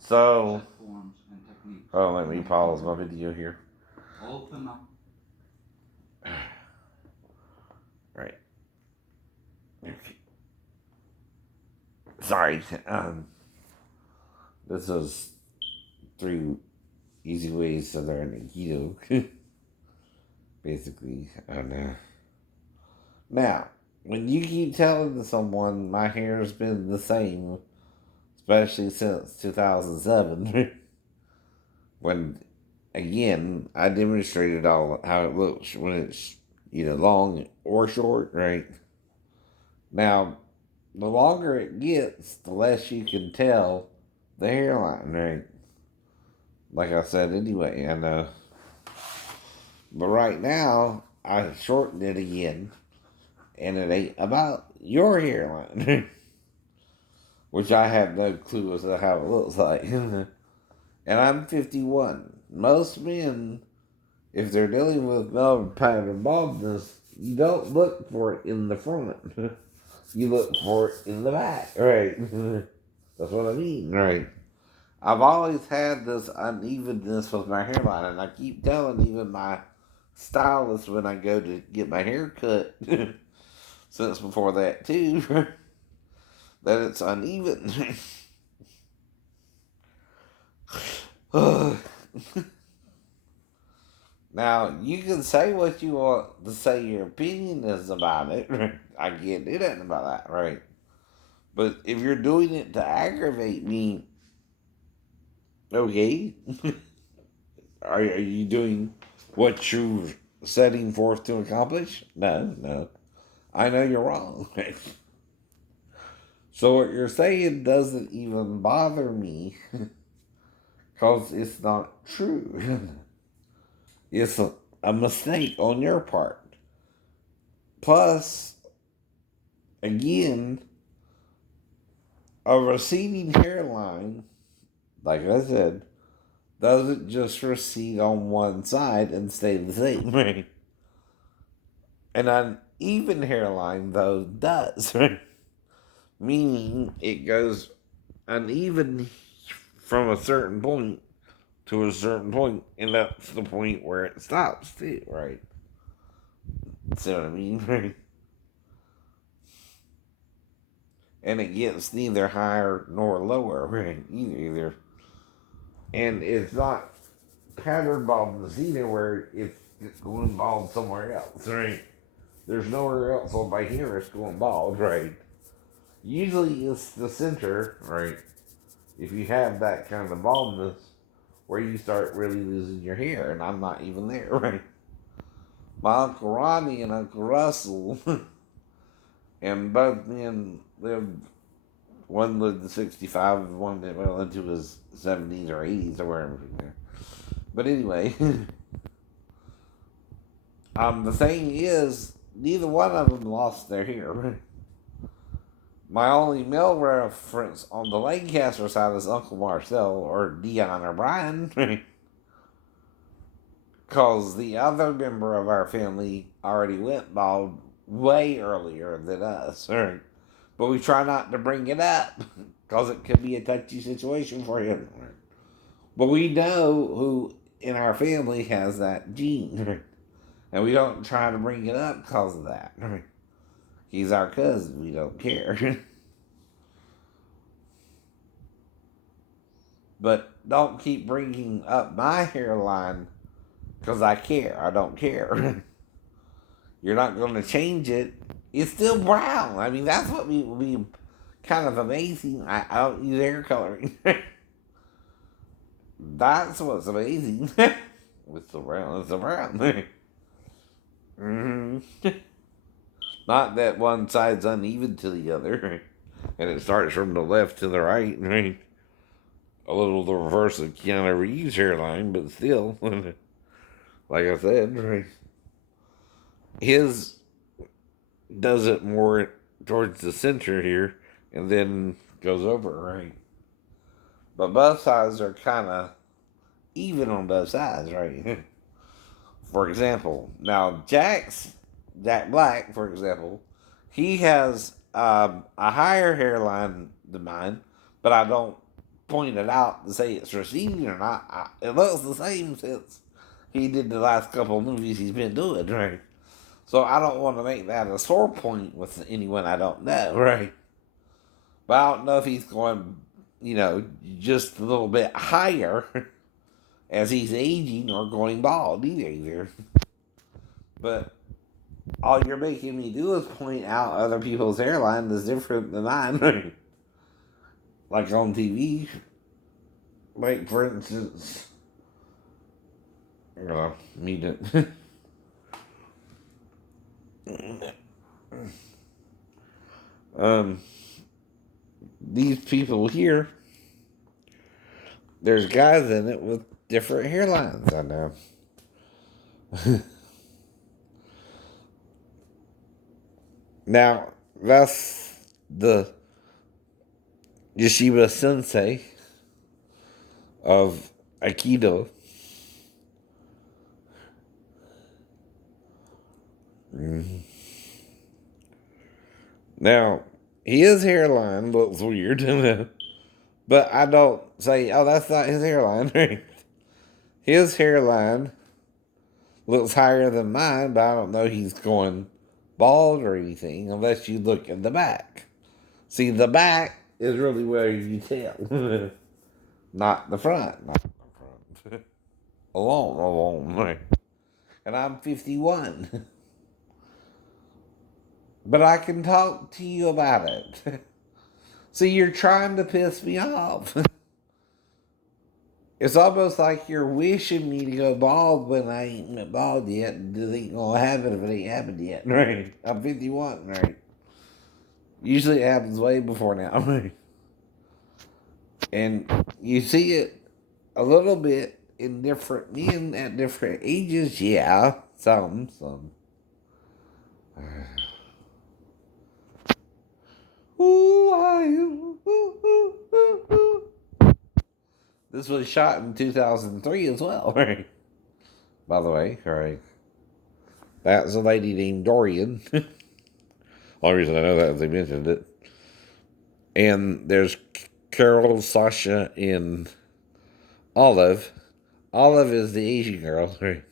So, oh, let me pause my video here. Open up. Right. Sorry. This is 3 easy ways to learn Aikido. Basically. And, now, when you keep telling someone my hair's been the same, especially since 2007, when again I demonstrated all how it looks when it's either long or short, right? Now, the longer it gets, the less you can tell the hairline, right? Like I said anyway, and but right now I shortened it again, and it ain't about your hairline, which I have no clue as to how it looks like. And I'm 51. Most men, if they're dealing with velvet pattern baldness, you don't look for it in the front. You look for it in the back, right? That's what I mean, right? I've always had this unevenness with my hairline, and I keep telling even my stylist when I go to get my hair cut, since before that too, that it's uneven. Now, you can say what you want to say your opinion is about it. I can't do nothing about that, right? But if you're doing it to aggravate me, okay. Are you doing what you're setting forth to accomplish? No, no. I know you're wrong. So what you're saying doesn't even bother me because it's not true. It's a mistake on your part. Plus, again, a receding hairline, like I said, doesn't just recede on one side and stay the same, right? An uneven hairline, though, does, right? Meaning it goes uneven from a certain point to a certain point, and that's the point where it stops, too, right? See what I mean, right? And it gets neither higher nor lower, right? Either. And it's not pattern baldness either, where it's going bald somewhere else, right? There's nowhere else on my hair it's going bald, right? Usually it's the center, right? If you have that kind of baldness, where you start really losing your hair, and I'm not even there, right? My Uncle Ronnie and Uncle Russell, and both men lived. One lived to 65, one that well into his 70s or 80s or wherever. But anyway, the thing is, neither one of them lost their hair. My only male reference on the Lancaster side is Uncle Marcel or Dion or Brian. Because the other member of our family already went bald way earlier than us. Right? But we try not to bring it up because it could be a touchy situation for him. But we know who in our family has that gene. And we don't try to bring it up because of that. He's our cousin. We don't care. But don't keep bringing up my hairline because I care. I don't care. You're not going to change it. It's still brown. I mean, that's what we kind of amazing. I don't use hair coloring. That's what's amazing. It's the brown. It's the brown. Mm-hmm. Not that one side's uneven to the other, and it starts from the left to the right. Right? A little the reverse of Keanu Reeves' hairline, but still, like I said, right? His does it more towards the center here, and then goes over, right? But both sides are kind of even on both sides, right? For example, now Jack Black, for example, he has a higher hairline than mine, but I don't point it out to say it's receding or not. It looks the same since he did the last couple of movies he's been doing, right? So I don't want to make that a sore point with anyone I don't know, right? But I don't know if he's going, just a little bit higher as he's aging or going bald either. But all you're making me do is point out other people's hairline is different than mine. Like on TV. Like, for instance, me to. um, these people here, there's guys in it with different hairlines, I know. Now, that's the Yeshiva sensei of Aikido. Mm-hmm. Now, his hairline looks weird, but I don't say, oh, that's not his hairline. His hairline looks higher than mine, but I don't know he's going bald or anything unless you look at the back. See, the back is really where you tell, not the front. Not the front. Alone. And I'm 51. But I can talk to you about it. See, you're trying to piss me off. It's almost like you're wishing me to go bald when I ain't been bald yet. And it ain't gonna happen if it ain't happened yet, right? I'm 51, right? Usually it happens way before now, right? And you see it a little bit in different men at different ages, yeah. Some. This was shot in 2003 as well, right? By the way, right? That's a lady named Dorian. Only reason I know that is they mentioned it. And there's Carol, Sasha, and Olive. Olive is the Asian girl, right?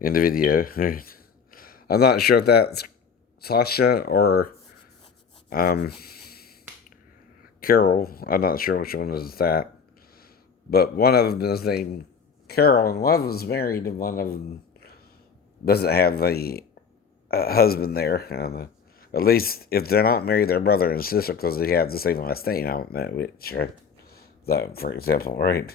In the video, right? I'm not sure if that's Sasha or Carol. I'm not sure which one is that. But one of them is named Carol, and one of them is married, and one of them doesn't have a husband there. I don't know. At least if they're not married, they're brother and sister because they have the same last name. I don't know which, right? That, for example, right?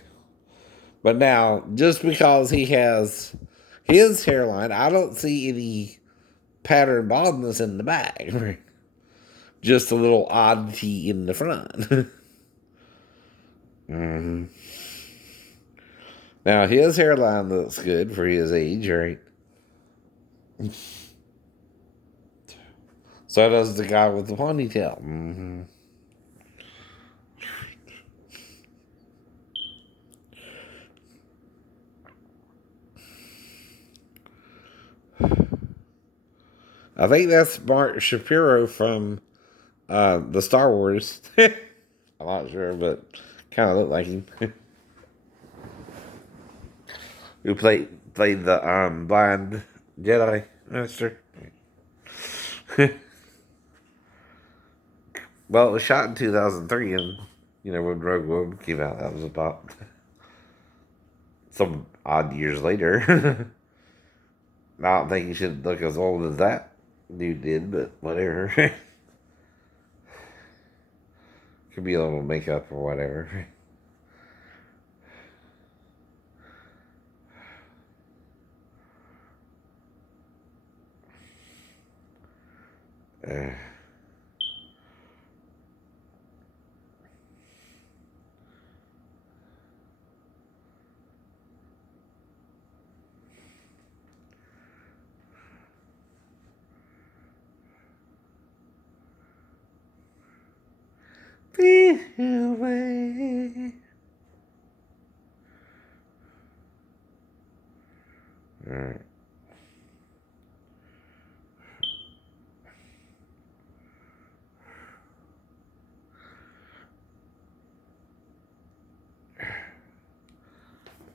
But now, just because he has his hairline, I don't see any pattern baldness in the back. Right? Just a little oddity in the front. Mm-hmm. Now, his hairline looks good for his age, right? So does the guy with the ponytail. Mm-hmm. I think that's Mark Shapiro from the Star Wars. I'm not sure, but kind of looked like him. Who played the blind Jedi Master. Well, it was shot in 2003, and when Rogue One came out, that was about some odd years later. I don't think he should look as old as that dude did, but whatever. Could be a little makeup or whatever. Uh, be away. Alright.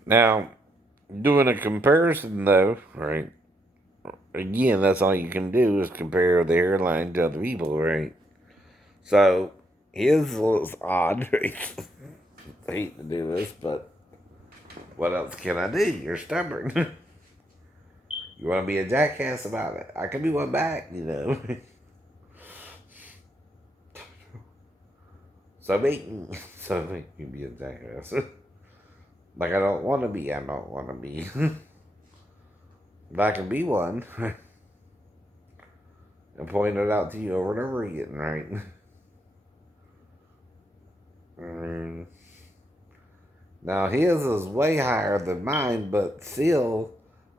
Now, doing a comparison though, right? Again, that's all you can do is compare the hairline to other people, right? So his looks odd, right? I hate to do this, but what else can I do? You're stubborn. You want to be a jackass about it? I can be one back, you know. So make so make me be a jackass. Like I don't want to be. I don't want to be. But I can be one and point it out to you over and over again, right? Mm. Now his is way higher than mine, but still,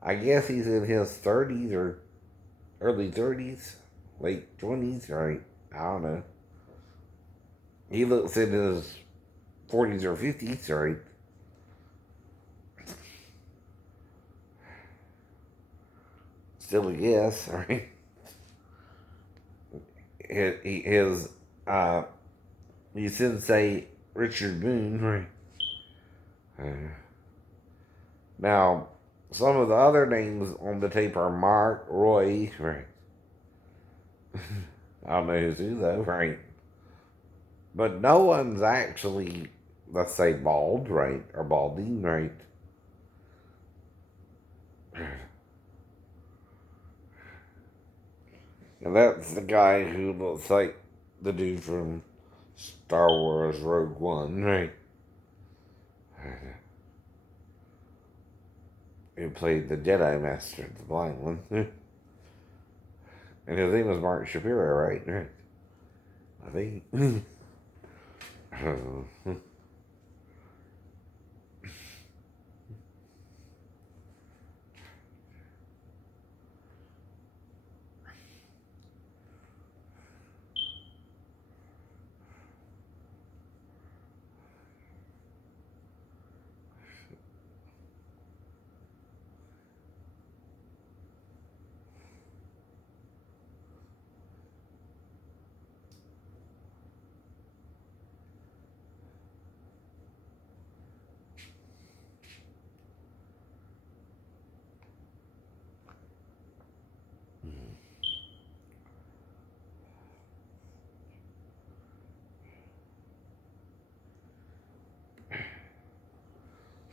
I guess he's in his 30s or early 30s, late 20s, right? I don't know. He looks in his 40s or 50s, right? Still a guess, right? His uh, sensei Richard Boone, right? Now, some of the other names on the tape are Mark, Roy, right? I don't know who's who though, right? But no one's actually, let's say, bald, right? Or balding, right? And that's the guy who looks like the dude from Star Wars Rogue One, right? Who played the Jedi Master, the blind one. And his name was Mark Shapiro, right? Right. I think.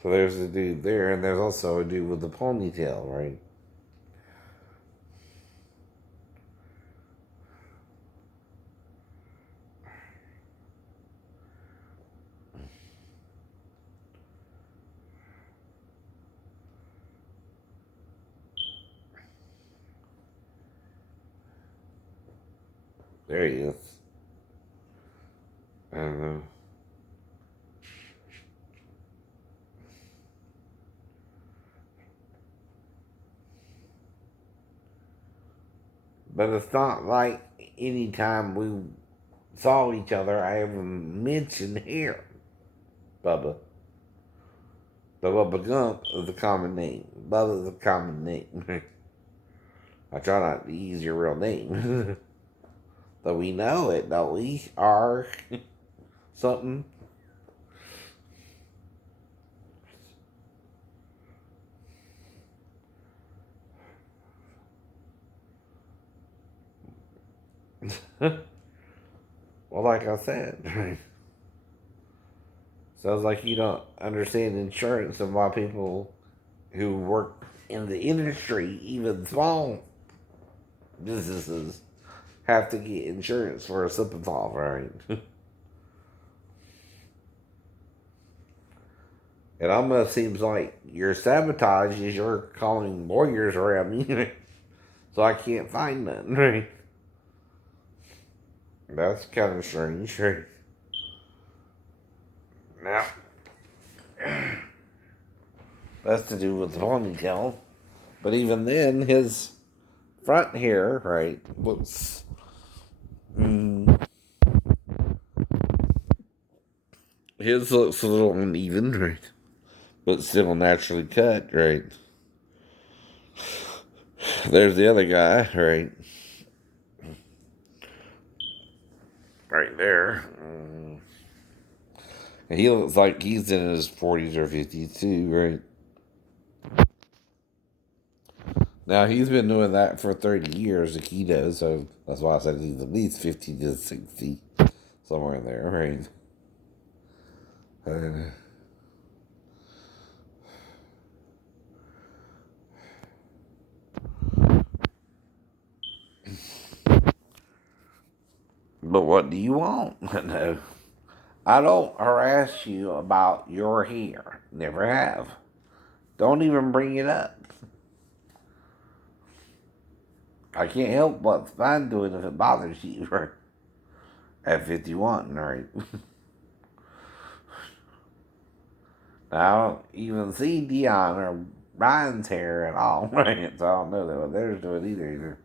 So there's a dude there, and there's also a dude with the ponytail, right? There he is. I don't know. But it's not like any time we saw each other, I ever mentioned hair, Bubba. The Bubba Gump is a common name. Bubba is a common name. I try not to use your real name. But we know it, don't we? R something. Well, like I said, sounds like you don't understand insurance and why people who work in the industry, even small businesses, have to get insurance for a slip and fall, right? It almost seems like your sabotage is you're calling lawyers around me, so I can't find none, right? That's kind of strange, right? Now, that's to do with the ponytail. But even then, his front hair, right, looks. Mm, his looks a little uneven, right? But still naturally cut, right? There's the other guy, right? Right there. And he looks like he's in his 40s or 50s too, right? Now, he's been doing that for 30 years, the keto, so that's why I said he's at least 50 to 60, somewhere in there, right? Uh, but what do you want? No. I don't harass you about your hair. Never have. Don't even bring it up. I can't help what's fine doing if it bothers you, right? At 51, right? I don't even see Dion or Ryan's hair at all, right? So I don't know what they're doing either.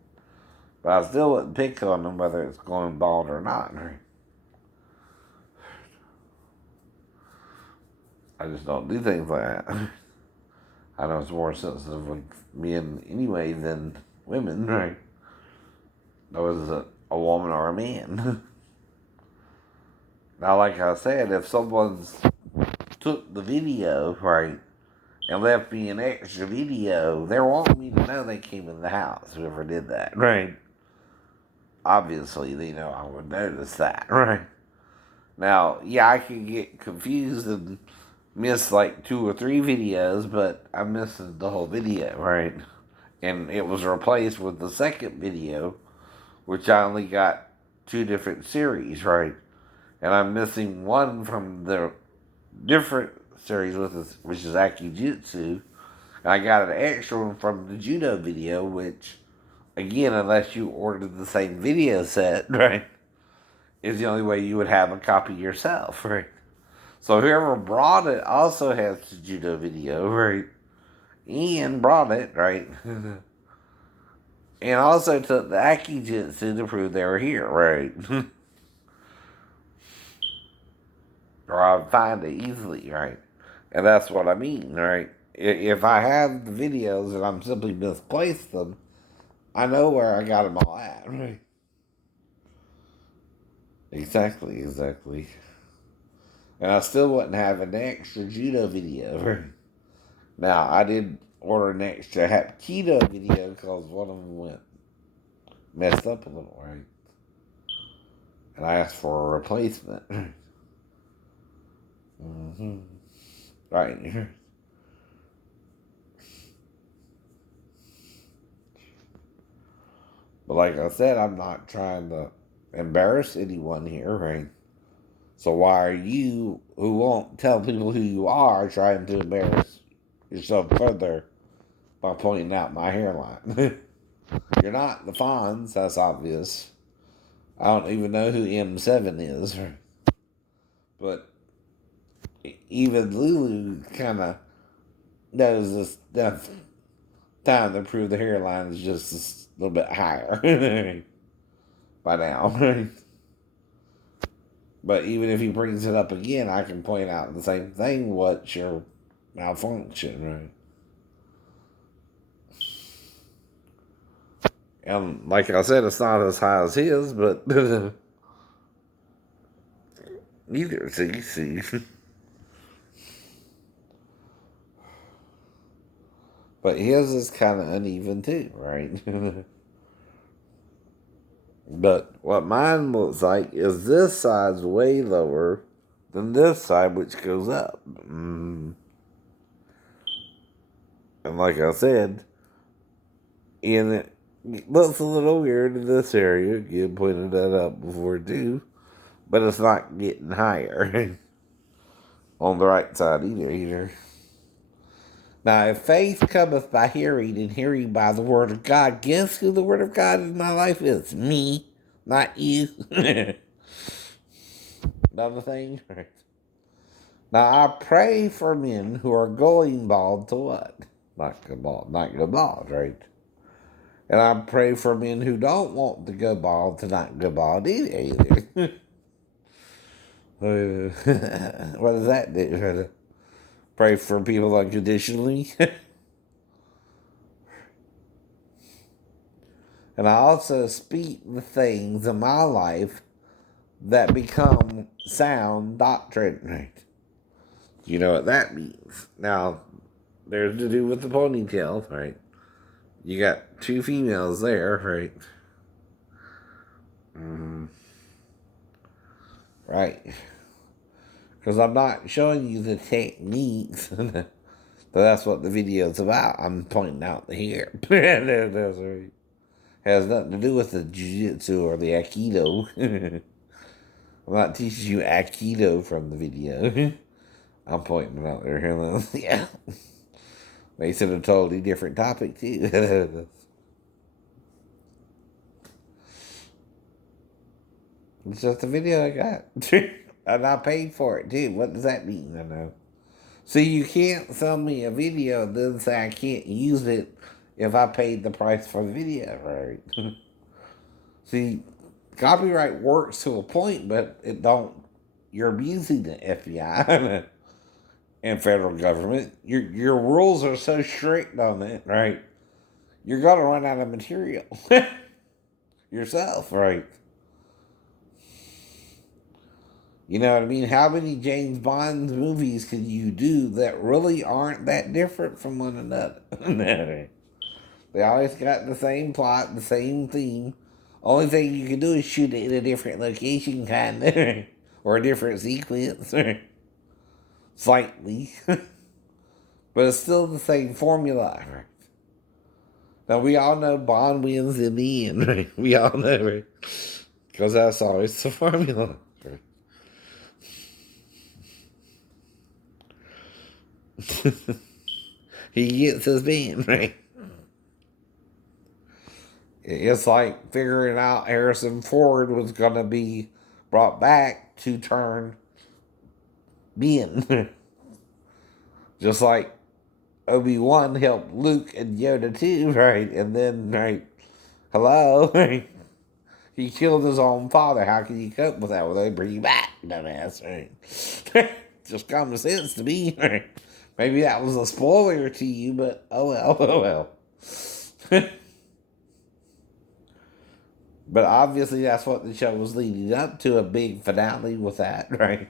But I still wouldn't pick on them whether it's going bald or not, right? I just don't do things like that. I know it's more sensitive with men anyway than women, right? Whether it's a woman or a man. Now, like I said, if someone's took the video, right, and left me an extra video, they're wanting me to know they came in the house, whoever did that, right? Obviously, they know I would notice that, right? Now, yeah, I can get confused and miss like 2 or 3 videos, but I'm missing the whole video, right? And it was replaced with the second video, which I only got 2 different series, right? And I'm missing one from the different series with us, which is Akijutsu. And I got an extra one from the judo video, which, again, unless you ordered the same video set, right, is the only way you would have a copy yourself, right? So whoever brought it also has the judo video, right? Ian brought it, right? And also took the Akijutsu to prove they were here, right? Or I'd find it easily, right? And that's what I mean, right? If I have the videos and I'm simply misplaced them, I know where I got them all at, right? Exactly. And I still wouldn't have an extra judo video, right? Now, I did order an extra Hapkido video because one of them went messed up a little, right? And I asked for a replacement. Mm-hmm. Right. But like I said, I'm not trying to embarrass anyone here, right? So why are you, who won't tell people who you are, trying to embarrass yourself further by pointing out my hairline? You're not the Fonz, that's obvious. I don't even know who M7 is. But even Lulu kind of knows this enough time to prove the hairline is just a little bit higher by now. But even if he brings it up again, I can point out the same thing. What's your malfunction, right? And like I said, it's not as high as his, but neither is he. But his is kind of uneven too, right? But what mine looks like is this side's way lower than this side, which goes up. And like I said, and it looks a little weird in this area. Again, pointed that out before too. But it's not getting higher on the right side either. Now, if faith cometh by hearing, and hearing by the word of God, guess who the word of God in my life is? Me, not you. Another thing. Now, I pray for men who are going bald to what? Not go bald, right? And I pray for men who don't want to go bald to not go bald either. What does that do? Pray for people unconditionally. And I also speak the things in my life that become sound doctrine. Right? You know what that means. Now, there's to do with the ponytail, right? You got two females there, right? Mm-hmm. Right. Because I'm not showing you the techniques. But that's what the video's about. I'm pointing out the hair. That's right. Has nothing to do with the jiu-jitsu or the aikido. I'm not teaching you aikido from the video. I'm pointing out their hairlines. Yeah. Makes it a totally different topic, too. It's just a video I got. And I paid for it, too. What does that mean? I know. See, you can't sell me a video and then say I can't use it if I paid the price for the video, right? See, copyright works to a point, but it don't. You're abusing the FBI and federal government. Your rules are so strict on it, right? You're gonna run out of material yourself, right? You know what I mean? How many James Bond movies can you do that really aren't that different from one another? They always got the same plot, the same theme. Only thing you can do is shoot it in a different location, kind of, or a different sequence, slightly. But it's still the same formula. Right? Now, we all know Bond wins in the end, right? We all know, right? Because that's always the formula. Right? He gets his man, right? It's like figuring out Harrison Ford was going to be brought back to turn Ben. Just like Obi-Wan helped Luke and Yoda too, right? And then, right, hello? He killed his own father. How can you cope with that? Well, they bring you back, dumbass, right? Just common sense to me, right? Maybe that was a spoiler to you, but oh well, oh well. But obviously, that's what the show was leading up to, a big finale with that, right?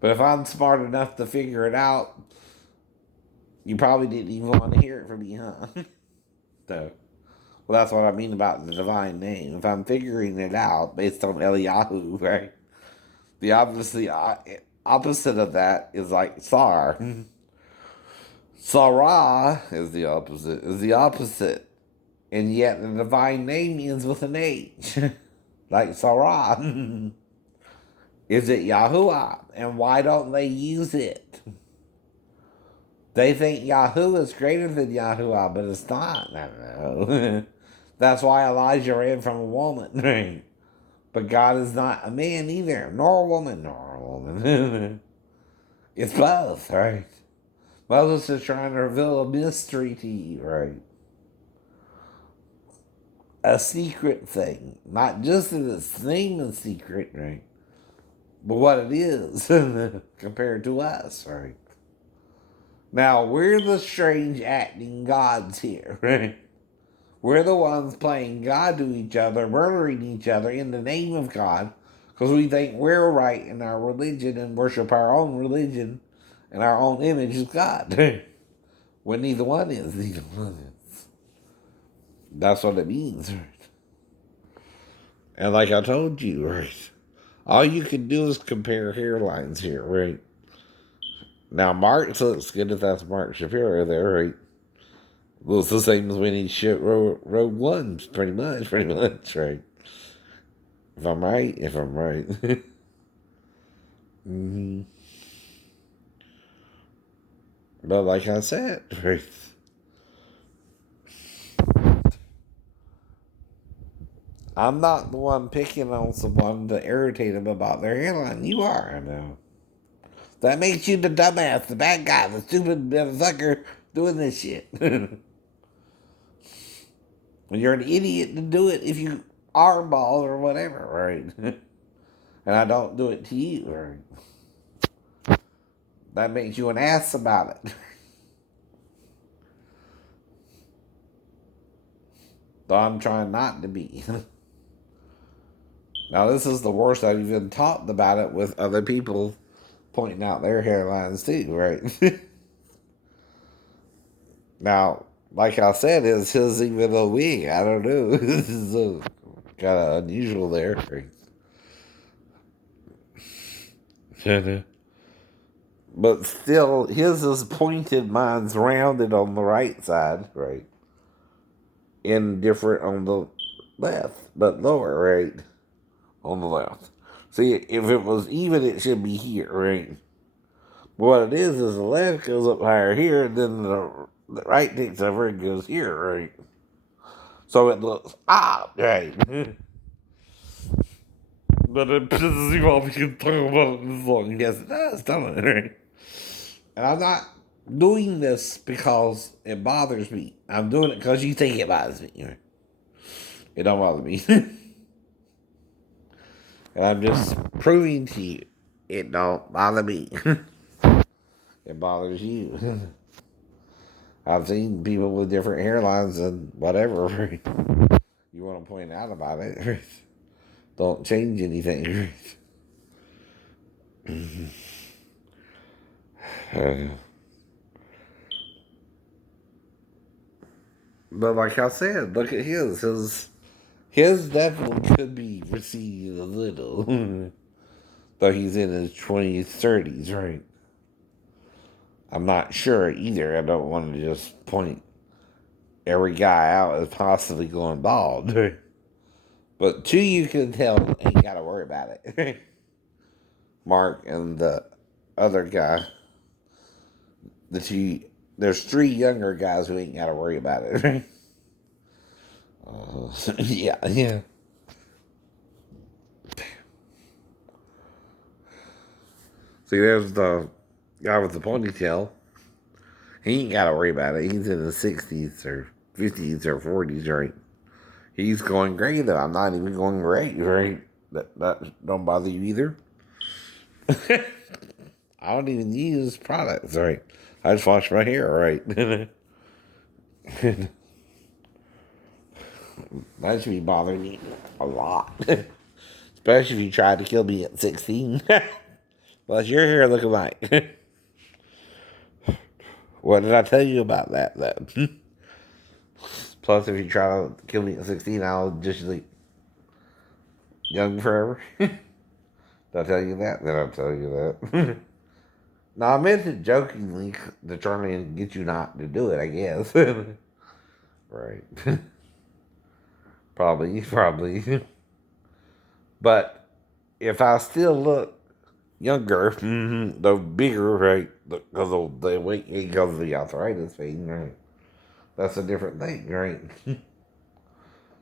But if I'm smart enough to figure it out, you probably didn't even want to hear it from me, huh? So, well, that's what I mean about the divine name. If I'm figuring it out based on Eliyahu, right? The obviously opposite of that is like Sar. Sarah is the opposite. Is the opposite, and yet the divine name ends with an H, like Sarah. Is it Yahuwah? And why don't they use it? They think Yahoo is greater than Yahuwah, but it's not. I don't know. That's why Elijah ran from a woman, right? But God is not a man either, nor a woman, nor a woman. It's both, right? Moses is trying to reveal a mystery to you, right? A secret thing. Not just that its name is secret, right? But what it is compared to us, right? Now, we're the strange acting gods here, right? We're the ones playing God to each other, murdering each other in the name of God, because we think we're right in our religion and worship our own religion and our own image of God. When neither one is, neither one is. That's what it means, right? And like I told you, right? All you can do is compare hairlines here, right? Now, Mark looks good if that's Mark Shapiro there, right? Well, it's the same as when he shot Rogue One, pretty much, right? If I'm right, if I'm right. hmm But like I said, right? I'm not the one picking on someone to irritate them about their hairline. You are, I know. That makes you the dumbass, the bad guy, the stupid motherfucker doing this shit. When you're an idiot to do it if you are bald or whatever, right? And I don't do it to you, right? That makes you an ass about it. Though I'm trying not to be. Now, this is the worst. I've even talked about it with other people pointing out their hairlines too, right? Now, like I said, is his even a wig? I don't know. This is kind of unusual there. Right? But still, his is pointed, mine's rounded on the right side, right? Indifferent on the left, but lower, right? On the left. See, if it was even, it should be here, right? But what it is the left goes up higher here, and then the right takes over and goes here, right? So it looks odd, right? But it pisses you off. You can talk about it this long. Yes, it does, don't it, right? And I'm not doing this because it bothers me. I'm doing it because you think it bothers me. Right? It don't bother me. And I'm just proving to you it don't bother me. It bothers you. I've seen people with different hairlines and whatever. You want to point out about it. Don't change anything. But like I said, look at his. His definitely could be receding a little. Though he's in his 20s, 30s, right? I'm not sure either. I don't want to just point every guy out as possibly going bald. But two you can tell ain't got to worry about it. Mark and the other guy. The two, there's three younger guys who ain't got to worry about it. Yeah, yeah. See, there's the guy with the ponytail. He ain't got to worry about it. He's in his 60s or 50s or 40s, right? He's going great, though. I'm not even going great, right? That don't bother you either. I don't even use products, right? I just wash my hair, right? That should be bothering me a lot. Especially if you tried to kill me at 16. What's your hair looking like? What did I tell you about that, though? Plus, if you try to kill me at 16, I'll just like young forever. Did I tell you that? Then I'll tell you that. No, I meant it jokingly to try and get you not to do it, I guess. Right. Probably. But if I still look younger, though bigger, right, because of the weight, because of the arthritis thing, right, that's a different thing, right?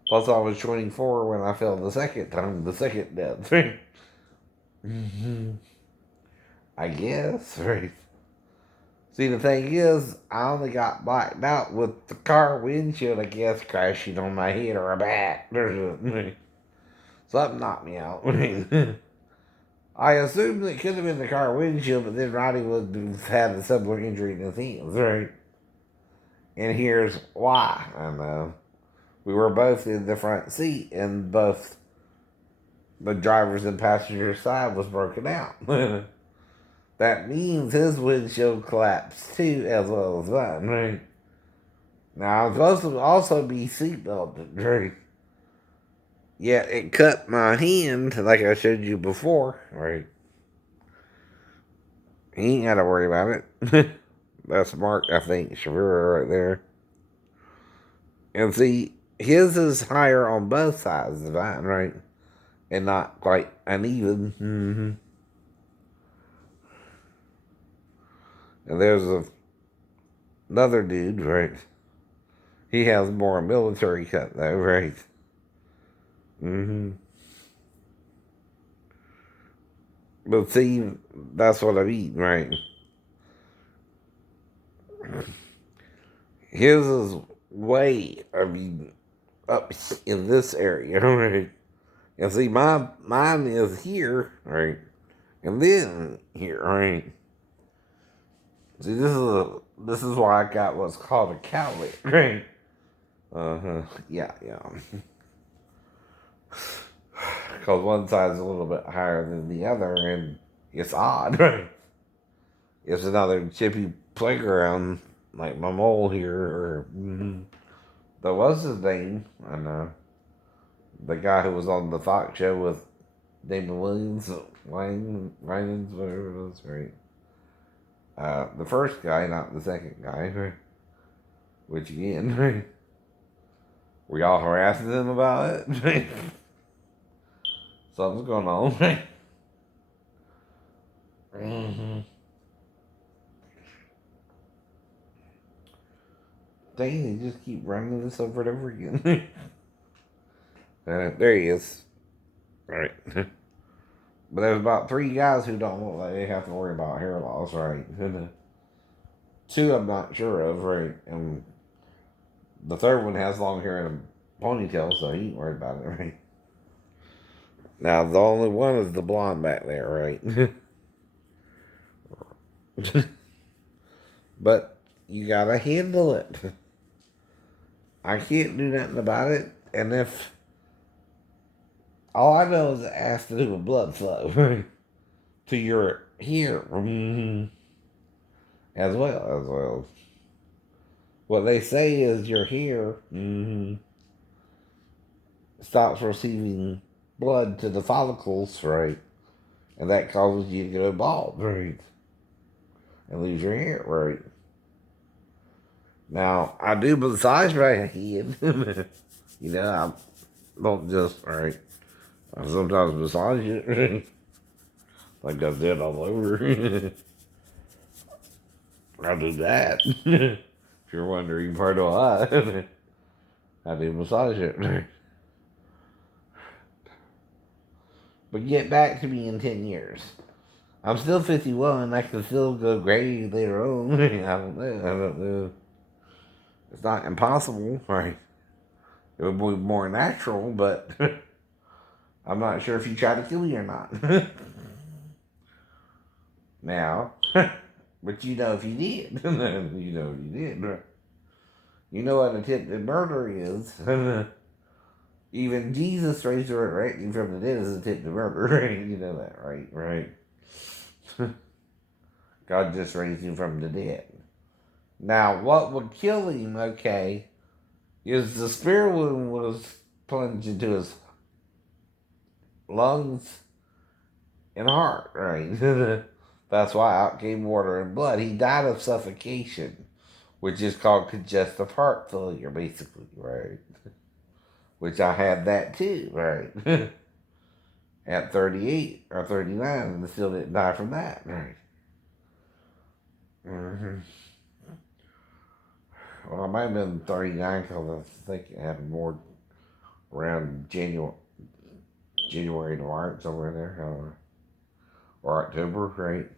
Plus, I was 24 when I fell the second time, the second death, right? I guess, right? See, the thing is, I only got blacked out with the car windshield, I guess, crashing on my head or a bat. Something knocked me out. I assumed it could have been the car windshield, but then Roddy would have had a similar injury in his hands, right? And here's why. I know. We were both in the front seat, and both the driver's and passenger side was broken out. That means his windshield collapsed too, as well as mine, right? Now, I'm supposed to also be seatbelted, right? Yet it cut my hand, like I showed you before, right? He ain't got to worry about it. That's Mark, I think, Shavira right there. And see, his is higher on both sides of mine, right? And not quite uneven. And there's another dude, right? He has more military cut, though, right? But see, that's what I mean, right? His is way, up in this area, right? And see, mine is here, right? And then here, right? See, this is why I got what's called a cowlick, right? Yeah. Because one side's a little bit higher than the other, and it's odd, right? It's another chippy playground, like my mole here, or that was his name, and the guy who was on the Fox show with Damon Williams, Wayans, whatever it was, right? The first guy, not the second guy, right? Which again, right? We all harassing them about it, right? Something's going on, right? Mm-hmm. Dang, they just keep running this over and over again. There he is. All right. But there's about 3 guys who don't look like they have to worry about hair loss, right? 2 I'm not sure of, right? And the third one has long hair and a ponytail, so he ain't worried about it, right? Now, the only one is the blonde back there, right? But you gotta handle it. I can't do nothing about it, and if all I know is it has to do with blood flow, right? To your hair, as well. What they say is your hair stops receiving blood to the follicles, right? And that causes you to go bald, right? And lose your hair, right? Now, I do massage my head. I don't just, right? I sometimes massage it, right? Like I did all over. I do that. If you're wondering part of why, I do massage it. But get back to me in 10 years. I'm still 51. I can still go gray later on. I don't know. It's not impossible, right? It would be more natural, but I'm not sure if you try to kill me or not. Now, but if you did. If you did. Right? You know what attempted murder is. Even Jesus resurrecting from the dead is attempted murder, right? You know that, right? Right. God just raised him from the dead. Now, what would kill him, okay, is the spear wound was plunged into his lungs and heart, right? That's why out came water and blood. He died of suffocation, which is called congestive heart failure, basically, right? Which I had that too, right? At 38 or 39, and still didn't die from that, right? Mm-hmm. Well, I might have been 39 because I think it happened more around January to March, somewhere in there, or October, right?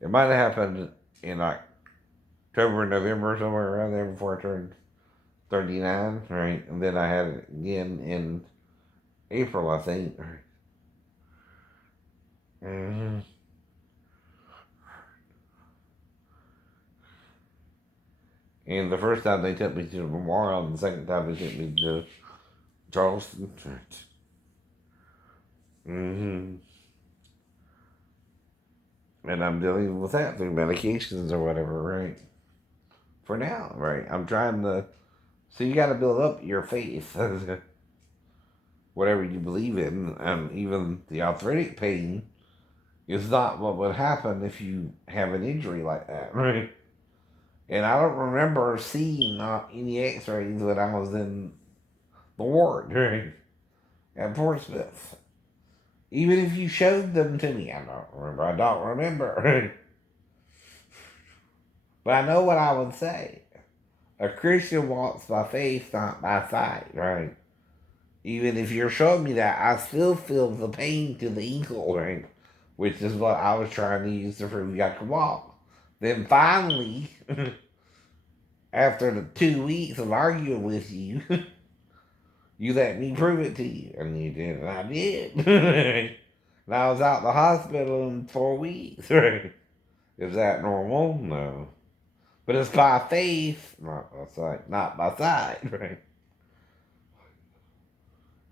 It might have happened in October, November, somewhere around there before I turned 39, right? And then I had it again in April, I think. Mm-hmm. And the first time they took me to the memorial, and the second time they took me to Charleston. Mm-hmm. And I'm dealing with that through medications or whatever, right? For now, right? I'm trying to. So you got to build up your faith, whatever you believe in, and even the arthritic pain is not what would happen if you have an injury like that, right? And I don't remember seeing any X-rays when I was in the ward, right, at Portsmouth. Even if you showed them to me, I don't remember. I don't remember, right? But I know what I would say. A Christian walks by faith, not by sight, right? Even if you're showing me that, I still feel the pain to the ankle, right? Which is what I was trying to use to prove I could walk. Then finally, after the 2 weeks of arguing with you, you let me prove it to you. And you did, and I did. And I was out the hospital in 4 weeks, right? Is that normal? No. But it's by faith, not by sight, right?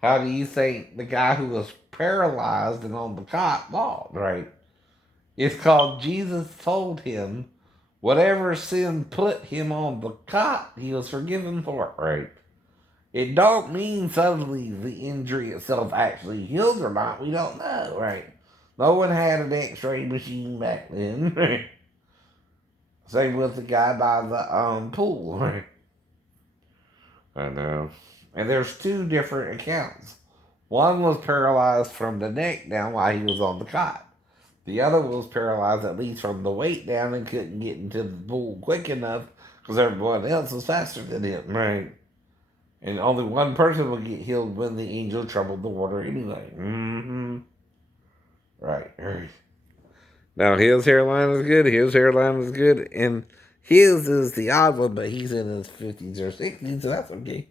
How do you think the guy who was paralyzed and on the cot walked, right? It's called Jesus told him whatever sin put him on the cot, he was forgiven for it, right? It don't mean suddenly the injury itself actually healed or not. We don't know, right? No one had an X-ray machine back then. Right? Same with the guy by the pool. Right? I know. And there's two different accounts. One was paralyzed from the neck down while he was on the cot. The other was paralyzed at least from the weight down and couldn't get into the pool quick enough because everyone else was faster than him, right? And only one person would get healed when the angel troubled the water anyway. Mm-hmm. Right. Now his hairline is good. His hairline is good, and his is the odd one, but he's in his 50s or 60s, so that's okay.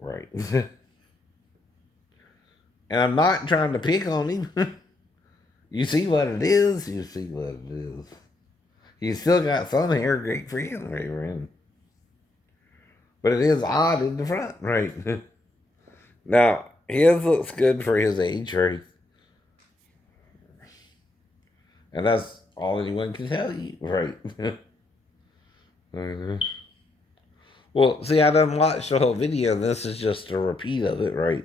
Right. And I'm not trying to pick on him. You see what it is. You see what it is. He's still got some hair, great for him, right? But it is odd in the front, right? Now, his looks good for his age, right? And that's all anyone can tell you, right? Well, see, I didn't watch the whole video. This is just a repeat of it, right?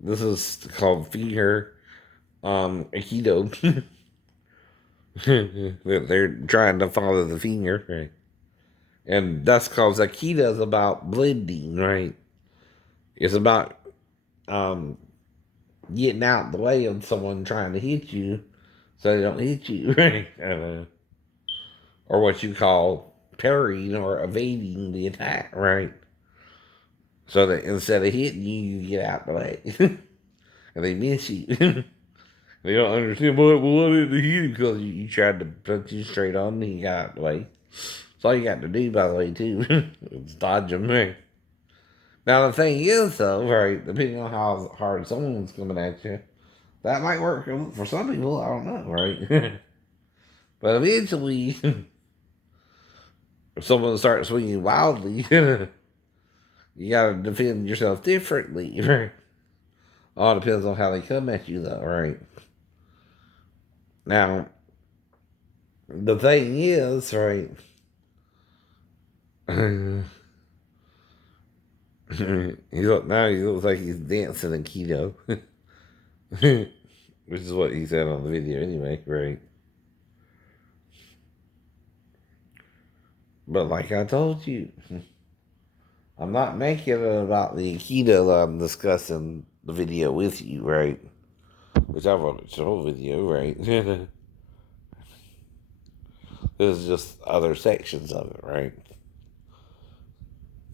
This is called Finger Aikido. They're trying to follow the finger, right? And that's because Aikido is about blending, right? It's about um, getting out the way of someone trying to hit you so they don't hit you, right? Or what you call parrying or evading the attack, right? So that instead of hitting you, you get out the way. And they miss you. They don't understand what did he hit him because you tried to punch you straight on and he got out the way. That's all you got to do, by the way, too. Is dodge them, right? Now, the thing is, though, right, depending on how hard someone's coming at you, that might work for some people. I don't know, right? But eventually, if someone starts swinging wildly, you got to defend yourself differently, right? All depends on how they come at you, though, right? Now, the thing is, right? He looks like he's dancing in keto, which is what he said on the video anyway, right? But like I told you, I'm not making it about the keto that I'm discussing the video with you, right? Which I've watched the whole video, right? There's just other sections of it, right?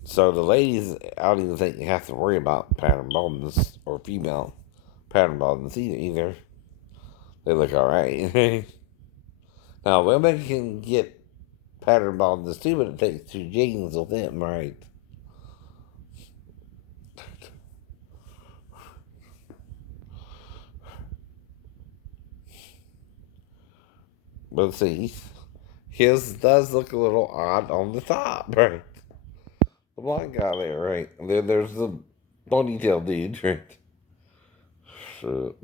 So the ladies, I don't even think you have to worry about pattern baldness or female pattern baldness either. They look alright. Now, women can get pattern baldness too, but it takes two genes with them, right? But see, his does look a little odd on the top, right? The blonde guy there, right? And then there's the ponytail dude, right? So,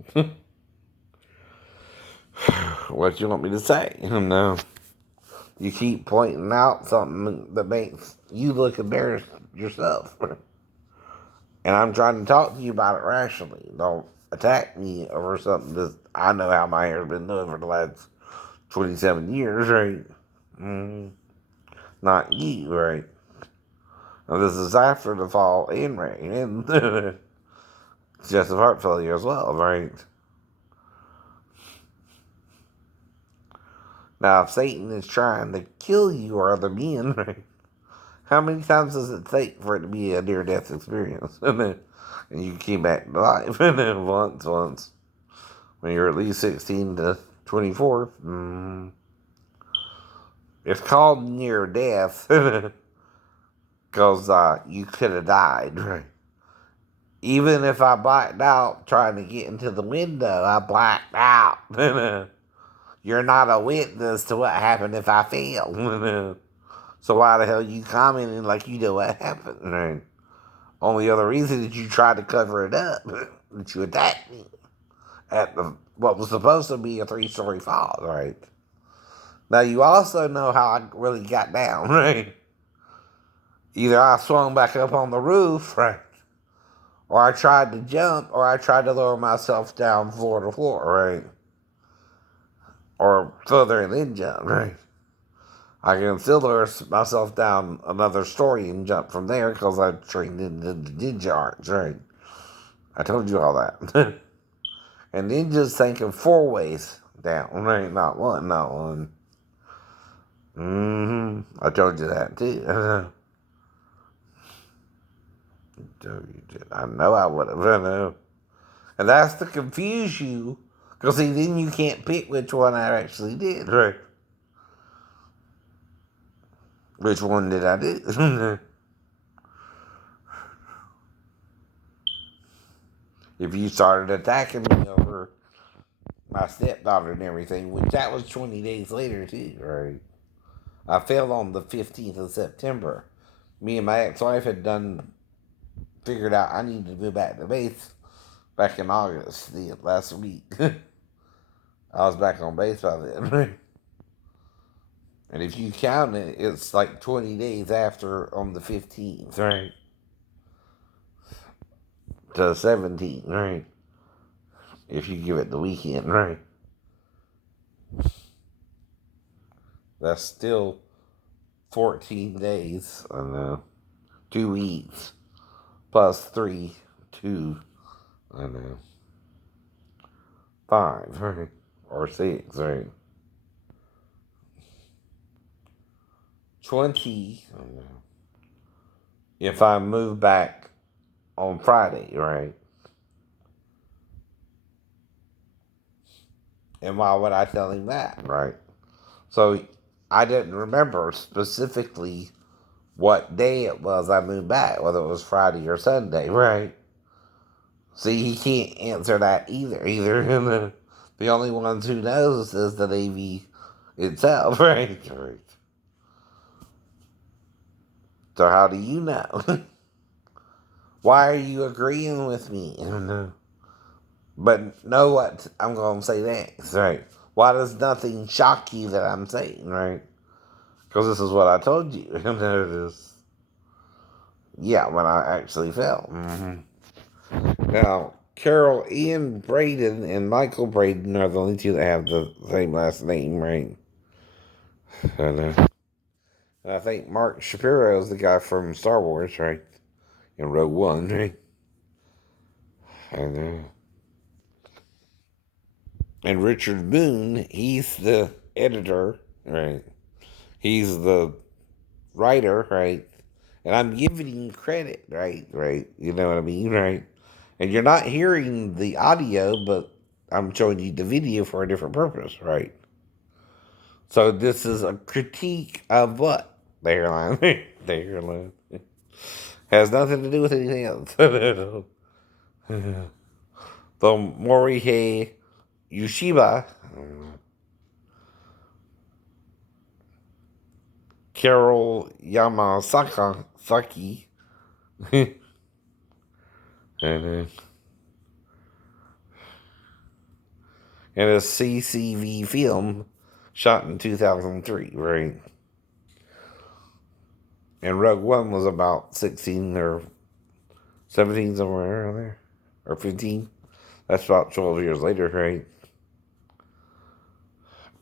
what you want me to say? No. You keep pointing out something that makes you look embarrassed yourself. And I'm trying to talk to you about it rationally. Don't attack me over something that I know how my hair's been doing for the last 27 years, right? Not you, right? Now, this is after the fall and rain and congestive heart failure as well, right? Now, if Satan is trying to kill you or other men, right? How many times does it take for it to be a near-death experience? And you came back to life. And then once. When you're at least 16 to 24. It's called near-death because you could have died, right? Even if I blacked out trying to get into the window, I blacked out. You're not a witness to what happened if I fell. So why the hell you commenting like you know what happened? Right? Only other reason that you tried to cover it up, that you attacked me at what was supposed to be a 3-story fall, right? Now you also know how I really got down, right? Either I swung back up on the roof, right? Or I tried to jump, or I tried to lower myself down floor to floor, right? Or further and then jump, right? I can still lower myself down another story and jump from there because I trained in the ninja arts, right? I told you all that. And ninjas thinking 4 ways down, right? Not one, not one. I told you that too. I know I would have. I know. And that's to confuse you. Because see, then you can't pick which one I actually did, right? Which one did I do? If you started attacking me over my stepdaughter and everything, which that was 20 days later too, right? I fell on the 15th of September. Me and my ex-wife had figured out I needed to go back to base back in August, the last week. I was back on base by then. And if you count it, it's like 20 days after on the 15th, right? To 17th, right? If you give it the weekend, right? That's still 14 days. I know. 2 weeks. Plus 3, 2. I know. 5, right? Or 6, right? 20. I know. If I move back on Friday, right? And why would I tell him that, right? So I didn't remember specifically what day it was I moved back, whether it was Friday or Sunday, right? See, he can't answer that either. The only ones who knows is the Navy itself, right? Right. So how do you know? Why are you agreeing with me? But know what I'm going to say next, right? Why does nothing shock you that I'm saying, right? Because this is what I told you. Yeah, when I actually fell. Now, Carol Ian Braden and Michael Braden are the only two that have the same last name, right? And I think Mark Shapiro is the guy from Star Wars, right? In Rogue One, right? And and Richard Moon, he's the editor, right? He's the writer, right? And I'm giving him credit, right? Right? You know what I mean, right? And you're not hearing the audio, but I'm showing you the video for a different purpose, right? So this is a critique of what? The hairline. The hairline. Has nothing to do with anything else. The Morihei Yushiba, Carol Yamasaki, and a CCV film shot in 2003, right? And Rogue One was about 16 or 17, somewhere around there. Or 15. That's about 12 years later, right?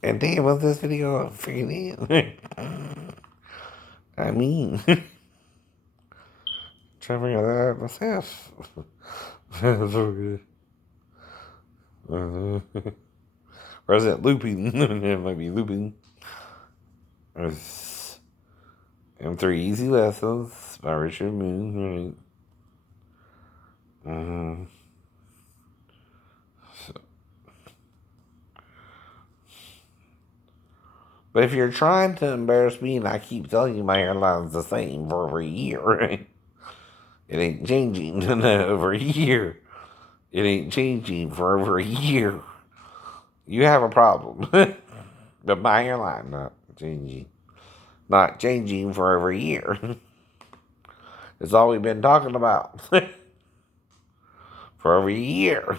And damn, was this video freaking in? I mean, trying to figure that out myself. So good. Or is it looping? It might be looping. It's M3 Easy Lessons by Richard Moon, right? So, but if you're trying to embarrass me and I keep telling you my hairline's the same for over a year, right? It ain't changing in over a year. It ain't changing for over a year. You have a problem. But my hairline not changing. not changing for over a year. It's all we've been talking about for over a year.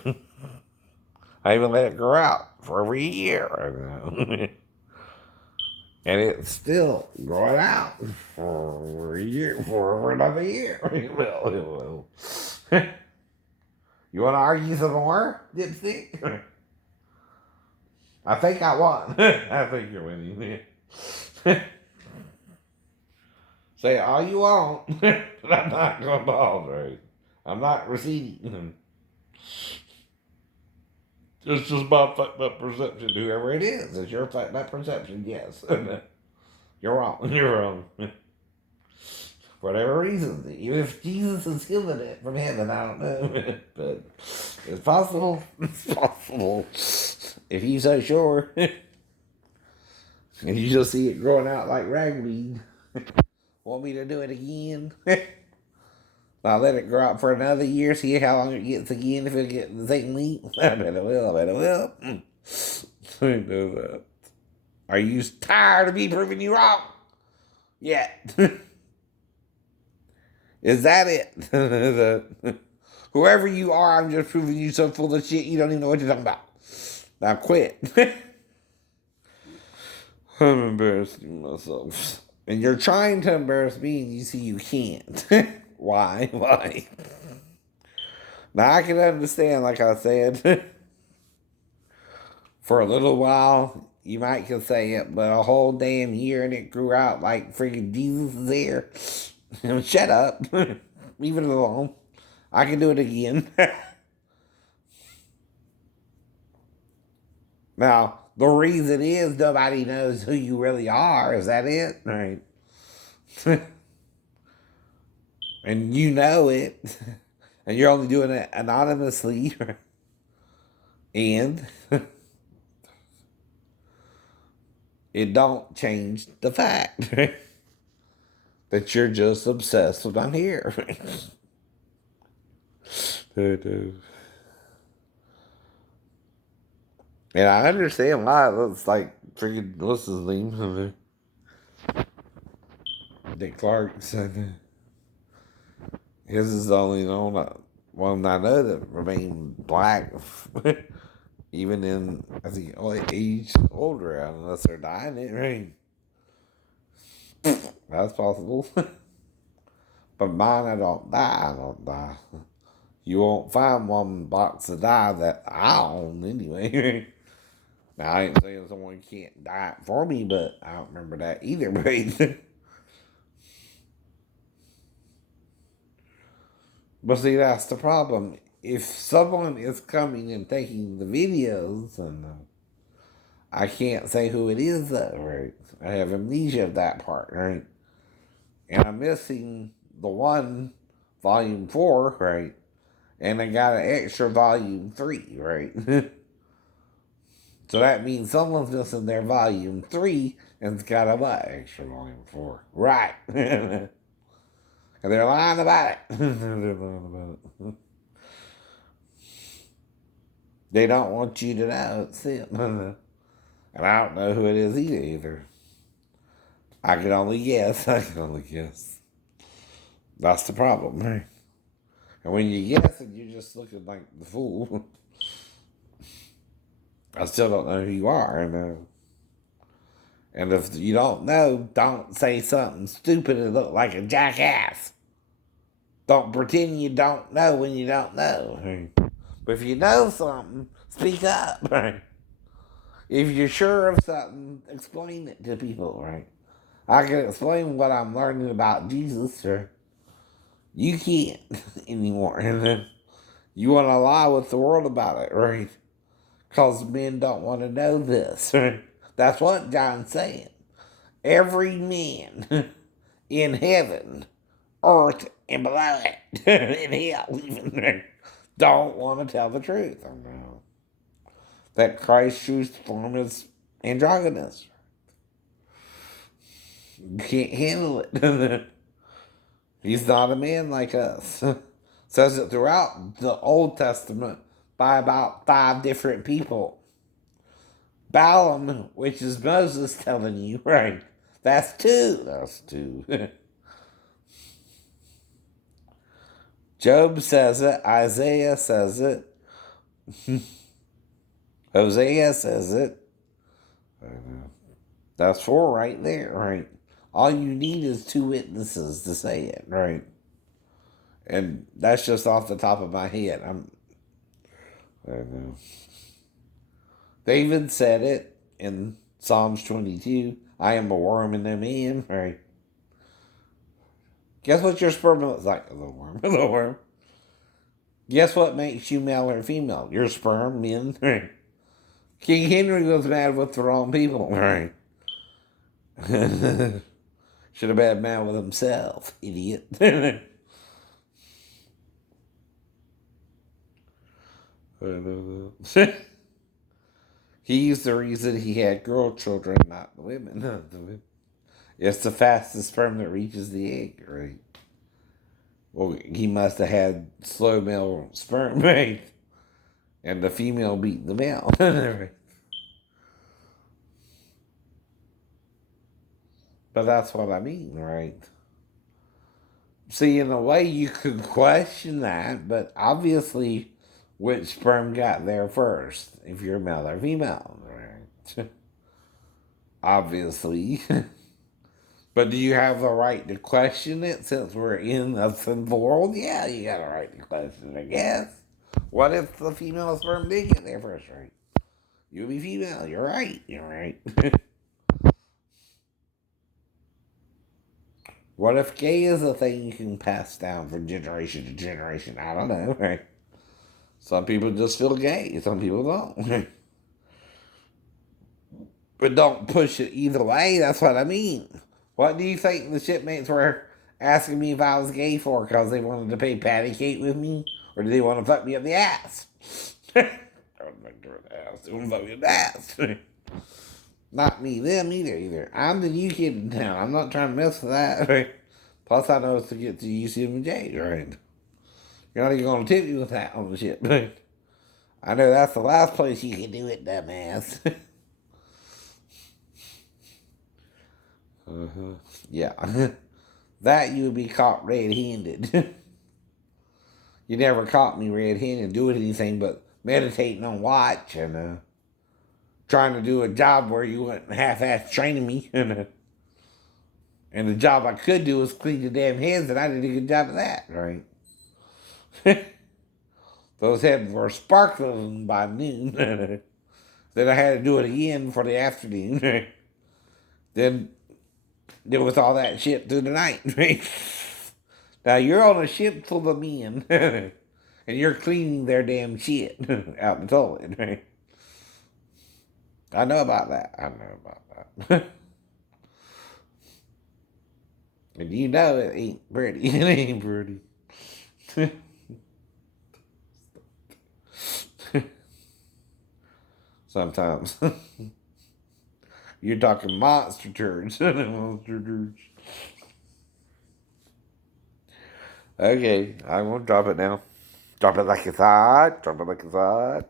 I even let it grow out for over a year. And it's still growing out for a year, for over another year. Well. You want to argue some more, dipstick? I think I won. I think you're winning. Say all you want, but I'm not going to tolerate. I'm not receding. It's just my fucked up perception. Whoever it is, it's your fucked up perception. Yes, you're wrong. You're wrong. For whatever reason, even if Jesus is healing it from heaven, I don't know, but it's possible. It's possible. If you so sure, and you just see it growing out like ragweed, want me to do it again? I'll let it grow out for another year, see how long it gets again, if it gets the same length. I bet it will, I bet it will. Are you tired of me proving you wrong? Yeah. Is that it? Whoever you are, I'm just proving you so full of shit you don't even know what you're talking about. Now quit. I'm embarrassing myself. And you're trying to embarrass me and you see you can't. Why? Why? Now I can understand, like I said, for a little while, you might can say it, but a whole damn year and it grew out like freaking Jesus is there. Shut up. Leave it alone. I can do it again. Now, the reason is nobody knows who you really are. Is that it? Right. And you know it. And you're only doing it anonymously. And it don't change the fact that you're just obsessed with I'm here. And I understand why. It's like freaking, what's his name? Dick Clark said his is the only one I know that remained black, even in, I think, age older, unless they're dying it, right? That's possible. But mine, I don't die. You won't find one box of dye that I own anyway. Now, I ain't saying someone can't dye it for me, but I don't remember that either, right? But see, that's the problem. If someone is coming and taking the videos, and I can't say who it is, though, right? I have amnesia of that part, right? And I'm missing the one, volume 4, right? And I got an extra volume 3, right? So that means someone's missing their volume 3 and it's got a what? Extra volume 4. Right. And they're lying about it. They're lying about it. They don't want you to know it's them. And I don't know who it is either. I can only guess. That's the problem, right? And when you guess it, you're just looking like the fool. I still don't know who you are. And if you don't know, don't say something stupid and look like a jackass. Don't pretend you don't know when you don't know. Right? But if you know something, speak up. Right? If you're sure of something, explain it to people. Right? I can explain what I'm learning about Jesus, or you can't anymore. And then you want to lie with the world about it, right? Because men don't want to know this. Right? That's what John's saying. Every man in heaven, earth, and below it, in hell even, don't want to tell the truth. That Christ's true form is androgynous. You can't handle it. He's not a man like us. Says it throughout the Old Testament by about 5 different people. Balaam, which is Moses telling you, right, That's two. That's two. Job says it. Isaiah says it. Hosea says it. That's four right there, right? All you need is two witnesses to say it, right? And that's just off the top of my head. I don't know. David said it in Psalms 22. I am a worm and no man, right? Guess what your sperm looks like? A little worm. A little worm. Guess what makes you male or female? Your sperm, men, right? King Henry was mad with the wrong people, right? Should have been mad with himself, idiot. He's the reason he had girl children, not the women. Not the women. It's the fastest sperm that reaches the egg, right? Well, he must have had slow male sperm, right? And the female beat the male. Right? But that's what I mean, right? See, in a way, you could question that, but obviously, which sperm got there first, if you're male or female, right? Obviously. But do you have the right to question it since we're in a sinful world? Yeah, you got a right to question it, I guess. What if the female sperm did get there first, right? You'll be female. You're right. You're right. What if gay is a thing you can pass down from generation to generation? I don't know, right? Some people just feel gay. Some people don't. But don't push it either way. That's what I mean. What do you think the shipmates were asking me if I was gay for? Because they wanted to play patty cake with me? Or do they want to fuck me up the ass? They want to fuck me up the ass. They want to fuck me up the ass. Not me, them either. I'm the new kid in town. I'm not trying to mess with that. Right? Plus, I know it's to get to UCMJ, right? You're not even going to tip me with that on the ship. Right? I know that's the last place you can do it, dumbass. Uh-huh. Yeah. That you would be caught red-handed. You never caught me red-handed doing anything but meditating on watch and trying to do a job where you wouldn't half-ass training me. And the job I could do was clean the damn heads, and I did a good job of that, right? Those heads were sparkling by noon. Then I had to do it again for the afternoon. Then deal with all that shit through the night. Right? Now you're on a ship full of men, and you're cleaning their damn shit out the toilet. Right? I know about that. I know about that. And you know it ain't pretty. It ain't pretty. Sometimes. You're talking monster turds. Monster turds. Okay, I won't drop it now. Drop it like it's hot. Drop it like it's hot.